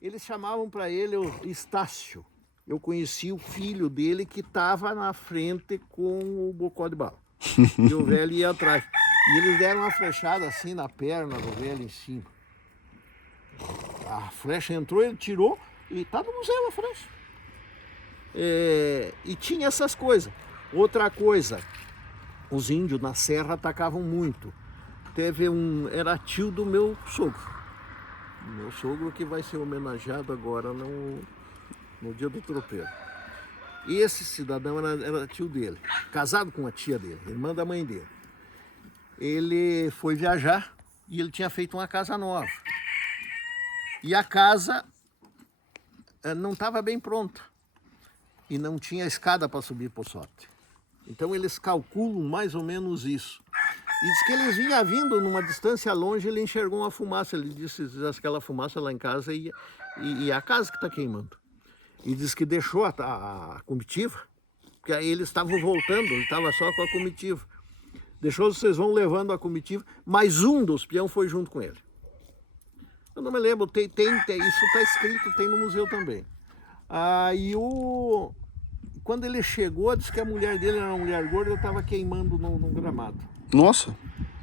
eles chamavam para ele o Estácio. Eu conheci o filho dele que estava na frente com o bocó de bala. E o velho ia atrás. E eles deram uma flechada assim na perna do velho em cima. A flecha entrou, ele tirou e tá no museu a flecha. E tinha essas coisas. Outra coisa, os índios na serra atacavam muito. Era tio do meu sogro. Meu sogro que vai ser homenageado agora no dia do tropeiro. E esse cidadão era tio dele, casado com a tia dele, irmã da mãe dele. Ele foi viajar e ele tinha feito uma casa nova. E a casa não estava bem pronta. e não tinha escada para subir para o Sote. Então eles calculam mais ou menos isso. E diz que eles vinham vindo numa distância longe, ele enxergou uma fumaça. Ele disse aquela fumaça lá em casa e a casa que está queimando. E diz que deixou a comitiva, porque aí eles estavam voltando, ele estava só com a comitiva. Deixou, vocês vão levando a comitiva, mas um dos peão foi junto com ele. Eu não me lembro, isso está escrito, tem no museu também. Quando ele chegou, disse que a mulher dele era uma mulher gorda, estava queimando no gramado. Nossa.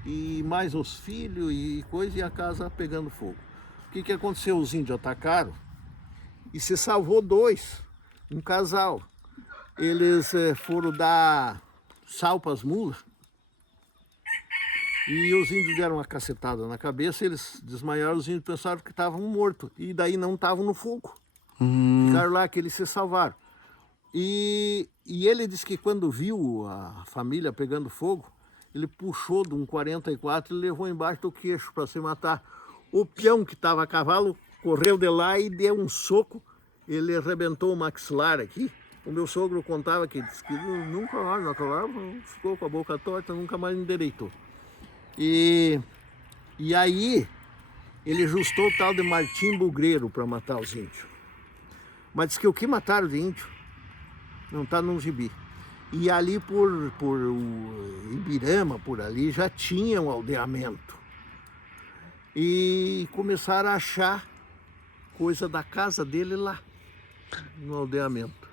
E mais os filhos e coisa, e a casa pegando fogo. O que aconteceu? Os índios atacaram e se salvou dois, um casal. Eles foram dar sal para as mulas e os índios deram uma cacetada na cabeça, eles desmaiaram, os índios pensaram que estavam mortos e daí não estavam no fogo. Ficaram lá que eles se salvaram. E ele disse que quando viu a família pegando fogo, ele puxou de um 44 e levou embaixo do queixo para se matar. O peão que estava a cavalo correu de lá e deu um soco, ele arrebentou o maxilar aqui. O meu sogro contava que disse que nunca mais ficou com a boca torta, nunca mais endireitou. E aí ele justou o tal de Martim Bugreiro para matar os índios. Mas diz que o que mataram de índio não está no gibi. E ali por Ibirama, por ali, já tinha um aldeamento. E começaram a achar coisa da casa dele lá, no aldeamento.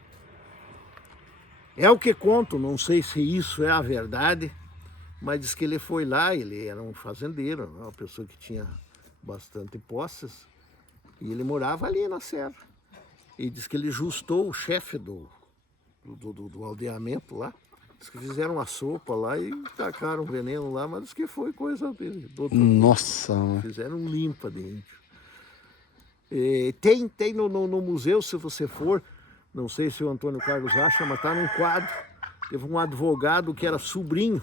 É o que conto, não sei se isso é a verdade, mas diz que ele foi lá, ele era um fazendeiro, uma pessoa que tinha bastante posses, e ele morava ali na serra. E diz que ele justou o chefe do aldeamento lá. Diz que fizeram uma sopa lá e tacaram veneno lá, mas diz que foi coisa dele. Nossa. Fizeram limpa de índio. E tem no museu, se você for, não sei se o Antônio Carlos acha, mas está num quadro. Teve um advogado que era sobrinho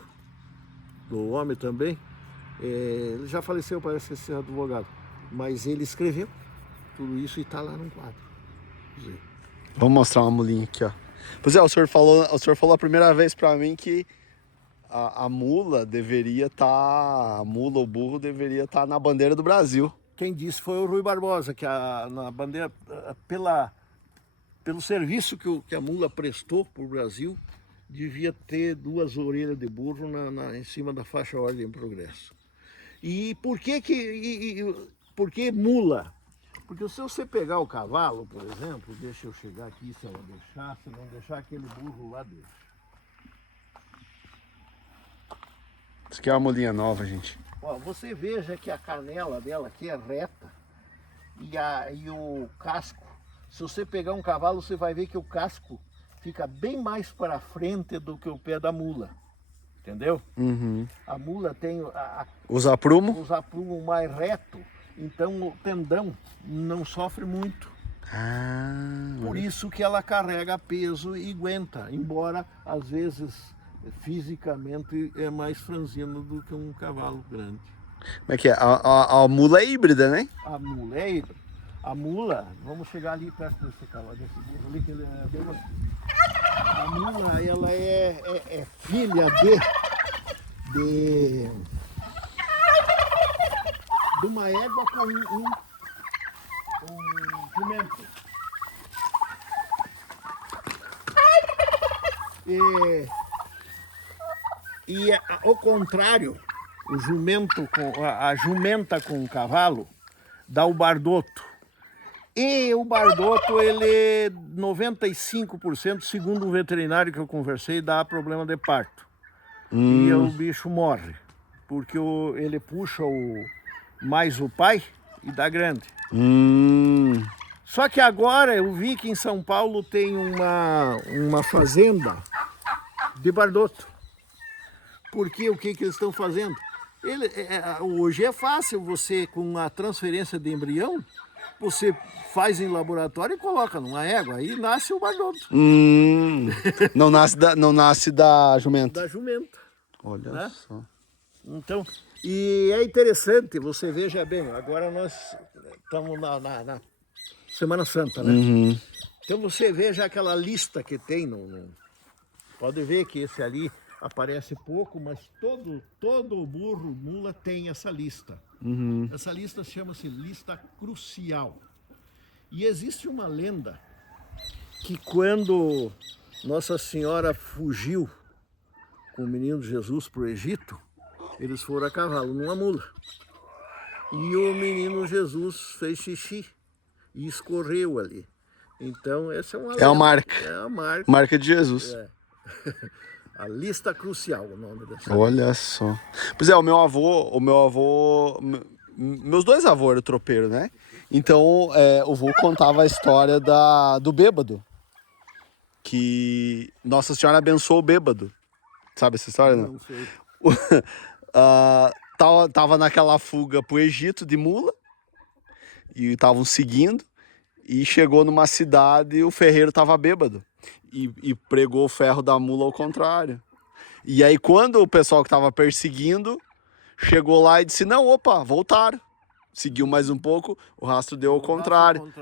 do homem também. Ele já faleceu, parece esse advogado. Mas ele escreveu tudo isso e está lá num quadro. Vamos mostrar uma mulinha aqui, ó. Pois é, o senhor falou a primeira vez para mim que a mula deveria estar, a mula, o burro deveria estar na bandeira do Brasil. Quem disse foi o Rui Barbosa, que na bandeira, pelo serviço que a mula prestou para o Brasil, devia ter 2 orelhas de burro em cima da faixa Ordem e Progresso. E por que mula? Porque se você pegar o cavalo, por exemplo, deixa eu chegar aqui, se ela deixar, se não deixar aquele burro lá, deixa. Isso aqui é uma mulinha nova, gente. Ó, você veja que a canela dela aqui é reta e o casco. Se você pegar um cavalo, você vai ver que o casco fica bem mais para frente do que o pé da mula. Entendeu? Uhum. A mula tem os aprumos mais reto, então o tendão não sofre muito. Por isso que ela carrega peso e aguenta, embora às vezes fisicamente é mais franzino do que um cavalo grande. Como é que é? A mula é híbrida, né? A mula é híbrida. A mula, vamos chegar ali perto desse cavalo, desse burro ali, que ele é bem... A mula, ela é filha de uma égua com um jumento. Ao contrário, o jumento a jumenta com o cavalo dá o bardoto. E o bardoto, ele 95%, segundo um veterinário que eu conversei, dá problema de parto. E o bicho morre, porque ele puxa mais o pai e dá grande. Só que agora eu vi que em São Paulo tem uma fazenda de bardoto. Porque o que eles estão fazendo? Hoje é fácil você, com a transferência de embrião, você faz em laboratório e coloca numa égua, aí nasce o bardoto. Não nasce da jumenta. Da jumenta. Olha, né? Só. Então, e é interessante, você veja bem, agora nós estamos na Semana Santa, né? Então você veja aquela lista que tem pode ver que esse ali aparece pouco, mas todo burro, mula tem essa lista. Essa lista chama-se lista crucial. E existe uma lenda que quando Nossa Senhora fugiu com o menino Jesus para o Egito, eles foram a cavalo numa mula. E o menino Jesus fez xixi e escorreu ali. Então essa é uma lenda. É a marca. É a marca. Marca de Jesus. É. A lista crucial, o nome dessa. Olha só. Pois é, meus dois avós eram tropeiros, né? Então, o vô contava a história do bêbado. Que Nossa Senhora abençoou o bêbado. Sabe essa história, não? Não sei. Tava naquela fuga pro Egito de mula. E estavam seguindo. E chegou numa cidade e o ferreiro tava bêbado. E pregou o ferro da mula ao contrário. E aí quando o pessoal que tava perseguindo chegou lá e disse, não, opa, voltaram. Seguiu mais um pouco, o rastro deu ao contrário.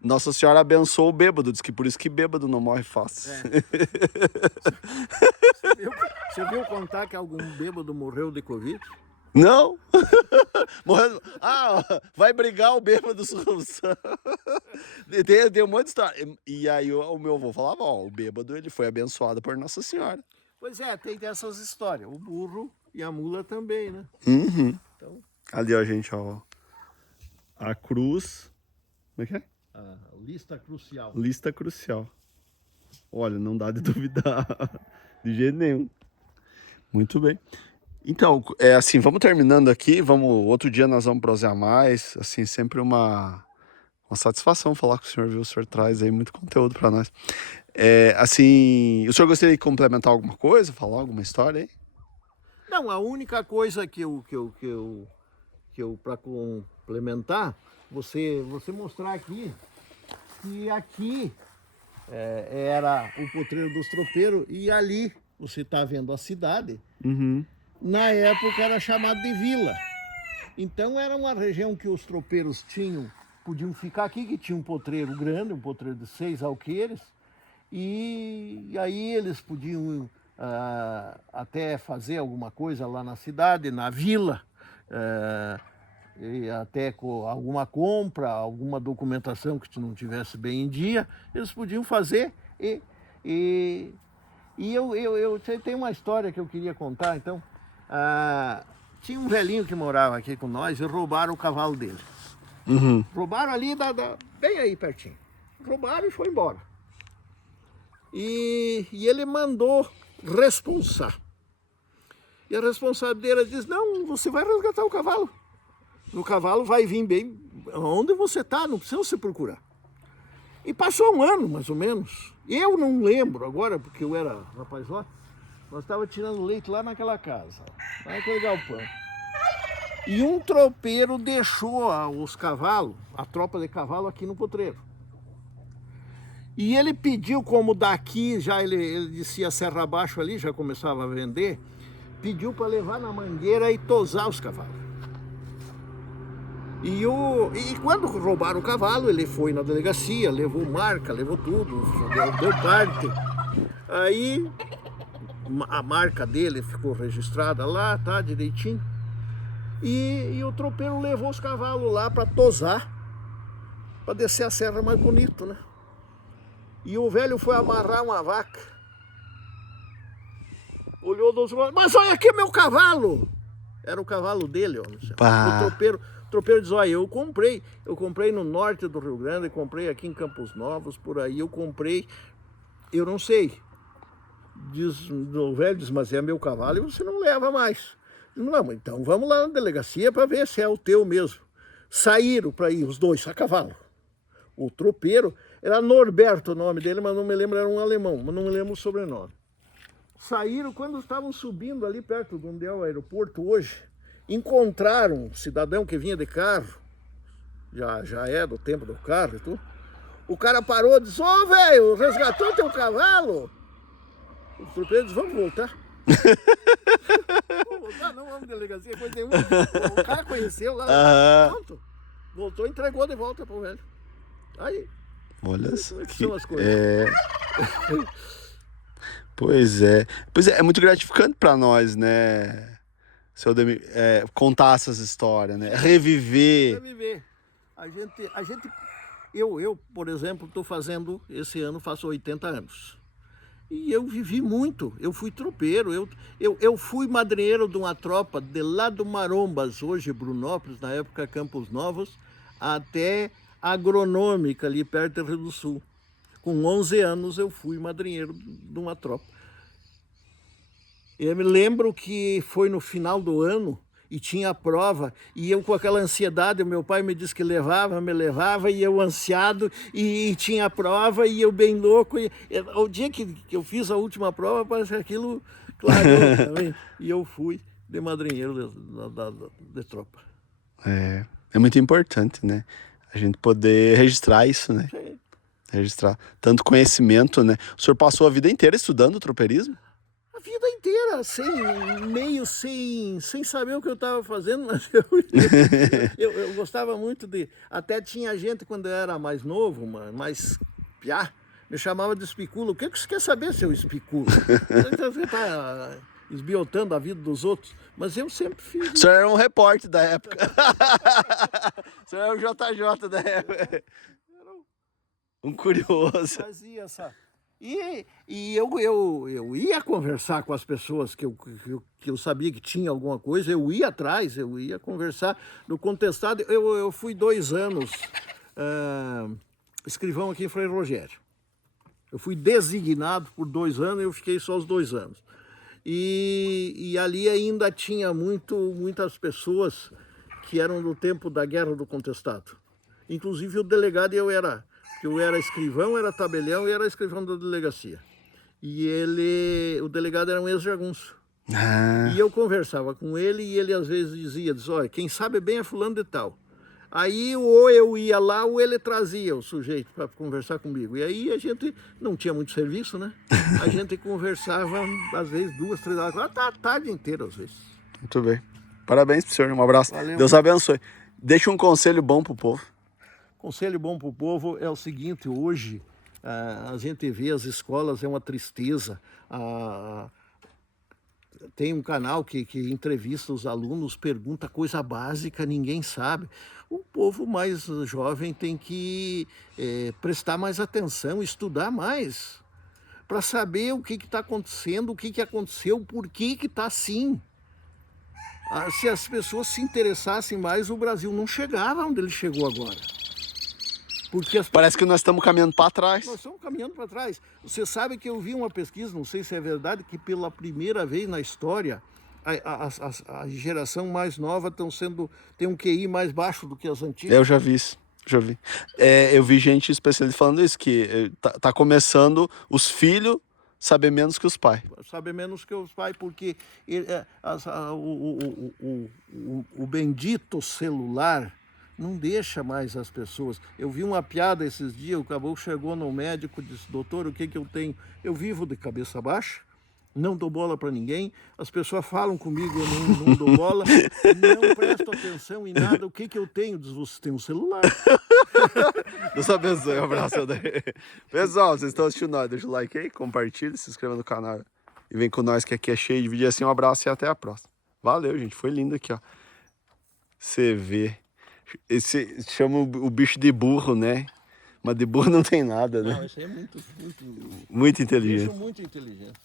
Nossa Senhora abençoou o bêbado, diz que por isso que bêbado não morre fácil. Você viu contar que algum bêbado morreu de Covid? Não! Morrendo. Vai brigar o bêbado. Tem um monte de história. E aí o meu avô falava, o bêbado ele foi abençoado por Nossa Senhora. Pois é, tem dessas histórias. O burro e a mula também, né? Uhum. Então, ali, ó, gente, ó. A cruz. Como é que é? a lista crucial. Lista crucial. Olha, não dá de duvidar. De jeito nenhum. Muito bem. Então, assim, vamos terminando aqui, outro dia nós vamos prosear mais, assim, sempre uma satisfação falar com o senhor, viu? O senhor traz aí muito conteúdo para nós. Assim, o senhor gostaria de complementar alguma coisa, falar alguma história aí? Não, a única coisa que eu para complementar, você mostrar aqui, que aqui era o potreiro dos tropeiros e ali você está vendo a cidade. Uhum. Na época era chamado de vila. Então era uma região que os tropeiros podiam ficar aqui, que tinha um potreiro grande, um potreiro de 6 alqueires, e aí eles podiam até fazer alguma coisa lá na cidade, na vila, e até com alguma compra, alguma documentação que não tivesse bem em dia, eles podiam fazer. E eu tenho uma história que eu queria contar, então. Tinha um velhinho que morava aqui com nós e roubaram o cavalo dele. Uhum. Roubaram ali, bem aí pertinho. Roubaram e foi embora. E ele mandou responsar. E a responsável dele disse, não, você vai resgatar o cavalo. O cavalo vai vir bem onde você está, não precisa você procurar. E passou um ano, mais ou menos. Eu não lembro agora, porque eu era rapazote. Nós estávamos tirando leite lá naquela casa, lá naquele galpão. E um tropeiro deixou os cavalos, a tropa de cavalo aqui no potreiro. E ele pediu, como daqui, já ele descia a serra abaixo ali, já começava a vender, pediu para levar na mangueira e tosar os cavalos. E quando roubaram o cavalo, ele foi na delegacia, levou marca, levou tudo, deu parte. Aí a marca dele ficou registrada lá, tá, direitinho. E o tropeiro levou os cavalos lá para tosar, para descer a serra mais bonito, né? E o velho foi amarrar uma vaca. Olhou dos olhos, mas olha aqui meu cavalo! Era o cavalo dele, ó. O tropeiro diz, olha, eu comprei no norte do Rio Grande, comprei aqui em Campos Novos, por aí, eu não sei. O velho diz, mas é meu cavalo e você não leva mais. Não, então vamos lá na delegacia para ver se é o teu mesmo. Saíram para ir os dois a cavalo. O tropeiro, era Norberto o nome dele, mas não me lembro, era um alemão, mas não me lembro o sobrenome. Saíram quando estavam subindo ali perto de onde é o aeroporto hoje, encontraram um cidadão que vinha de carro, já é do tempo do carro e tudo. O cara parou e disse, velho, resgatou teu cavalo? O tropeiro disse, vamos voltar. Vamos voltar, não, vamos delegacia, coisa nenhuma. O cara conheceu lá, pronto. Voltou e entregou de volta pro velho. Aí. Olha só Como é que que... são as coisas? Pois é. Pois é, é muito gratificante para nós, né, seu Ademir, contar essas histórias, né? Para Reviver. viver. Eu, por exemplo, estou fazendo, esse ano faço 80 anos. E eu vivi muito, eu fui tropeiro, eu fui madrinheiro de uma tropa de lá do Marombas, hoje Brunópolis, na época Campos Novos, até Agronômica, ali perto do Rio do Sul. Com 11 anos eu fui madrinheiro de uma tropa. Eu me lembro que foi no final do ano e tinha a prova, e eu com aquela ansiedade, o meu pai me disse que me levava, e eu ansiado, e tinha a prova, e eu bem louco. O dia que eu fiz a última prova, parece que aquilo clareou também, e eu fui de madrinheiro de tropa. É muito importante, né? A gente poder registrar isso, né? Sim. Registrar tanto conhecimento, né? O senhor passou a vida inteira estudando tropeirismo? A vida inteira, sem saber o que eu estava fazendo, mas eu gostava muito de... Até tinha gente, quando eu era mais novo, mais piá, me chamava de espiculo. O que você quer saber, seu espiculo? Você está esbiotando a vida dos outros. Mas eu sempre fiz... O senhor era um repórter da época. O senhor era o JJ da época. Um curioso. Fazia essa... E eu ia conversar com as pessoas que eu sabia que tinha alguma coisa, eu ia atrás, eu ia conversar no contestado. Eu fui 2 anos escrivão aqui em Frei Rogério. Eu fui designado por 2 anos e eu fiquei só os 2 anos. E ali ainda tinha muitas pessoas que eram do tempo da Guerra do Contestado. Inclusive o delegado eu era escrivão, era tabelião e era escrivão da delegacia. E o delegado era um ex-jagunço. E eu conversava com ele e ele às vezes dizia, olha, quem sabe bem é fulano de tal. Aí ou eu ia lá ou ele trazia o sujeito para conversar comigo. E aí a gente não tinha muito serviço, né? A gente conversava às vezes 2, 3 horas, a tarde inteira às vezes. Muito bem. Parabéns pro senhor, um abraço. Valeu. Deus abençoe. Deixa um conselho bom pro povo. Conselho bom para o povo é o seguinte, hoje a gente vê as escolas, é uma tristeza. Tem um canal que entrevista os alunos, pergunta coisa básica, ninguém sabe. O povo mais jovem tem que prestar mais atenção, estudar mais, para saber o que está acontecendo, o que aconteceu, por que está assim. Se as pessoas se interessassem mais, o Brasil não chegava onde ele chegou agora. Parece que nós estamos caminhando para trás. Nós estamos caminhando para trás. Você sabe que eu vi uma pesquisa, não sei se é verdade, que pela primeira vez na história, a geração mais nova tem um QI mais baixo do que as antigas. Eu já vi isso. Eu vi gente especialista falando isso, que tá começando os filhos saber menos que os pais. Saber menos que os pais, porque o bendito celular não deixa mais as pessoas. Eu vi uma piada esses dias, o caboclo chegou no médico e disse, doutor, o que eu tenho? Eu vivo de cabeça baixa, não dou bola para ninguém, as pessoas falam comigo, eu não dou bola, não presto atenção em nada, o que eu tenho? Diz, você tem um celular. Deus abençoe, um abraço. Pessoal, vocês estão assistindo nós, deixa o like aí, compartilha, se inscreva no canal e vem com nós que aqui é cheio de vídeo assim. Um abraço e até a próxima. Valeu, gente, foi lindo aqui, ó. Você vê. Esse chama o bicho de burro, né? Mas de burro não tem nada, né? Não, isso aí é muito Muito inteligente. muito inteligente.